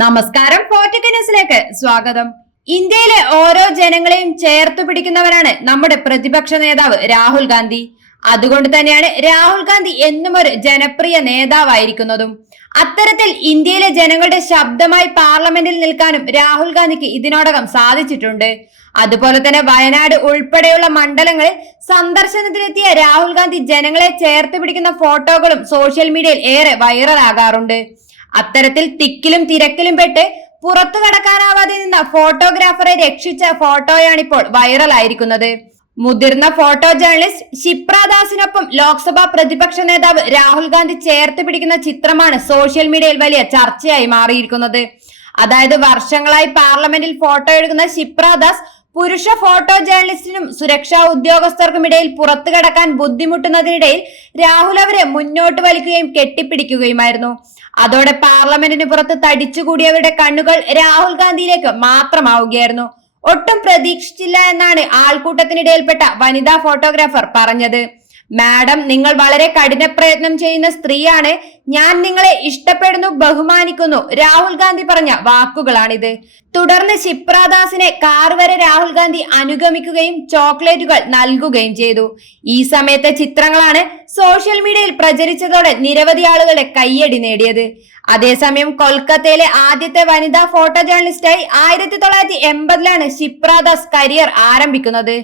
നമസ്കാരം ഫോർട്ടിക്ക ന്യൂസിലേക്ക് സ്വാഗതം. ഇന്ത്യയിലെ ഓരോ ജനങ്ങളെയും ചേർത്ത് പിടിക്കുന്നവരാണ് നമ്മുടെ പ്രതിപക്ഷ നേതാവ് രാഹുൽ ഗാന്ധി. അതുകൊണ്ട് തന്നെയാണ് രാഹുൽ ഗാന്ധി എന്നും ഒരു ജനപ്രിയ നേതാവായിരിക്കുന്നതും. അത്തരത്തിൽ ഇന്ത്യയിലെ ജനങ്ങളുടെ ശബ്ദമായി പാർലമെന്റിൽ നിൽക്കാനും രാഹുൽ ഗാന്ധിക്ക് ഇതിനോടകം സാധിച്ചിട്ടുണ്ട്. അതുപോലെ തന്നെ വയനാട് ഉൾപ്പെടെയുള്ള മണ്ഡലങ്ങളിൽ സന്ദർശനത്തിനെത്തിയ രാഹുൽ ഗാന്ധി ജനങ്ങളെ ചേർത്ത് പിടിക്കുന്ന ഫോട്ടോകളും സോഷ്യൽ മീഡിയയിൽ ഏറെ വൈറലാകാറുണ്ട് അത്തരത്തിൽ തിക്കിലും തിരക്കിലും പെട്ട് പുറത്തു കടക്കാനാവാതെ നിന്ന ഫോട്ടോഗ്രാഫറെ രക്ഷിച്ച ഫോട്ടോയാണിപ്പോൾ വൈറലായിരിക്കുന്നത്. മുതിർന്ന ഫോട്ടോ ജേർണലിസ്റ്റ് ശിപ്രാദാസിനൊപ്പം ദാസിനൊപ്പം ലോക്സഭാ പ്രതിപക്ഷ നേതാവ് രാഹുൽ ഗാന്ധി ചേർത്ത് പിടിക്കുന്ന ചിത്രമാണ് സോഷ്യൽ മീഡിയയിൽ വലിയ ചർച്ചയായി മാറിയിരിക്കുന്നത്. അതായത് വർഷങ്ങളായി പാർലമെന്റിൽ ഫോട്ടോ എടുക്കുന്ന ശിപ്രാദാസ് ദാസ് പുരുഷ ഫോട്ടോ ജേർണലിസ്റ്റിനും സുരക്ഷാ ഉദ്യോഗസ്ഥർക്കും ഇടയിൽ പുറത്തു കടക്കാൻ ബുദ്ധിമുട്ടുന്നതിനിടയിൽ രാഹുൽ അവരെ മുന്നോട്ട് വലിക്കുകയും കെട്ടിപ്പിടിക്കുകയുമായിരുന്നു. അതോടെ പാർലമെന്റിന് പുറത്ത് തടിച്ചുകൂടിയവരുടെ കണ്ണുകൾ രാഹുൽ ഗാന്ധിയിലേക്ക് മാത്രമാവുകയായിരുന്നു. ഒട്ടും പ്രതീക്ഷിച്ചില്ല എന്നാണ് ആൾക്കൂട്ടത്തിനിടയിൽപ്പെട്ട വനിതാ ഫോട്ടോഗ്രാഫർ പറഞ്ഞത്. മാഡം നിങ്ങൾ വളരെ കഠിന പ്രയത്നം ചെയ്യുന്ന സ്ത്രീയാണ്. ഞാൻ നിങ്ങളെ ഇഷ്ടപ്പെടുന്നു ബഹുമാനിക്കുന്നു. രാഹുൽ ഗാന്ധി പറഞ്ഞ വാക്കുകളാണിത്. തുടർന്ന് ശിപ്രാദാസിനെ കാർ വരെ രാഹുൽ ഗാന്ധി അനുഗമിക്കുകയും ചോക്ലേറ്റുകൾ നൽകുകയും ചെയ്തു. ഈ സമയത്തെ ചിത്രങ്ങളാണ് സോഷ്യൽ മീഡിയയിൽ പ്രചരിച്ചതോടെ നിരവധി ആളുകളുടെ കയ്യടി നേടിയത്. അതേസമയം കൊൽക്കത്തയിലെ ആദ്യത്തെ വനിതാ ഫോട്ടോ ജേർണലിസ്റ്റായി ആയിരത്തി തൊള്ളായിരത്തി എൺപതിലാണ് ശിപ്രാദാസ് കരിയർ ആരംഭിക്കുന്നത്.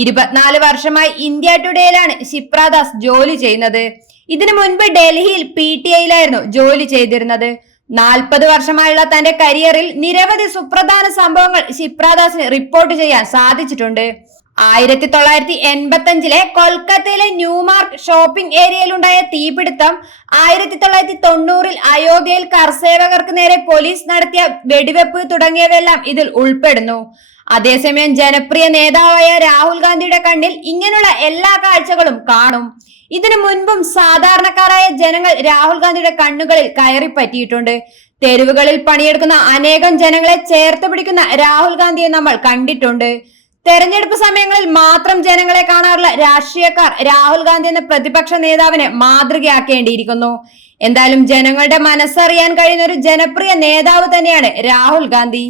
ഇരുപത്തിനാല് വർഷമായി ഇന്ത്യ ടുഡേയിലാണ് ക്ഷിപ്രാദാസ് ജോലി ചെയ്യുന്നത്. ഇതിനു മുൻപ് ഡൽഹിയിൽ പി ടി ഐയിലായിരുന്നു ജോലി ചെയ്തിരുന്നത്. നാൽപ്പത് വർഷമായുള്ള തന്റെ കരിയറിൽ നിരവധി സുപ്രധാന സംഭവങ്ങൾ ശിപ്രാദാസിന് റിപ്പോർട്ട് ചെയ്യാൻ സാധിച്ചിട്ടുണ്ട്. ആയിരത്തി തൊള്ളായിരത്തി എൺപത്തി അഞ്ചിലെ കൊൽക്കത്തയിലെ ന്യൂമാർക്ക് ഷോപ്പിംഗ് ഏരിയയിലുണ്ടായ തീപിടുത്തം ആയിരത്തി തൊള്ളായിരത്തി തൊണ്ണൂറിൽ അയോധ്യയിൽ കർസേവകർക്ക് നേരെ പോലീസ് നടത്തിയ വെടിവെപ്പ് തുടങ്ങിയവയെല്ലാം ഇതിൽ ഉൾപ്പെടുന്നു. അതേസമയം ജനപ്രിയ നേതാവായ രാഹുൽ ഗാന്ധിയുടെ കണ്ണിൽ ഇങ്ങനെയുള്ള എല്ലാ കാഴ്ചകളും കാണും. ഇതിനു മുൻപും സാധാരണക്കാരായ ജനങ്ങൾ രാഹുൽ ഗാന്ധിയുടെ കണ്ണുകളിൽ കയറി പറ്റിയിട്ടുണ്ട് തെരുവുകളിൽ പണിയെടുക്കുന്ന അനേകം ജനങ്ങളെ ചേർത്ത് പിടിക്കുന്ന രാഹുൽ ഗാന്ധിയെ നമ്മൾ കണ്ടിട്ടുണ്ട്. തെരഞ്ഞെടുപ്പ് സമയങ്ങളിൽ മാത്രം ജനങ്ങളെ കാണാറുള്ള രാഷ്ട്രീയക്കാർ രാഹുൽ ഗാന്ധി എന്ന പ്രതിപക്ഷ നേതാവിനെ മാതൃകയാക്കേണ്ടിയിരിക്കുന്നു. എന്തായാലും ജനങ്ങളുടെ മനസ്സറിയാൻ കഴിയുന്ന ഒരു ജനപ്രിയ നേതാവ് തന്നെയാണ് രാഹുൽ ഗാന്ധി.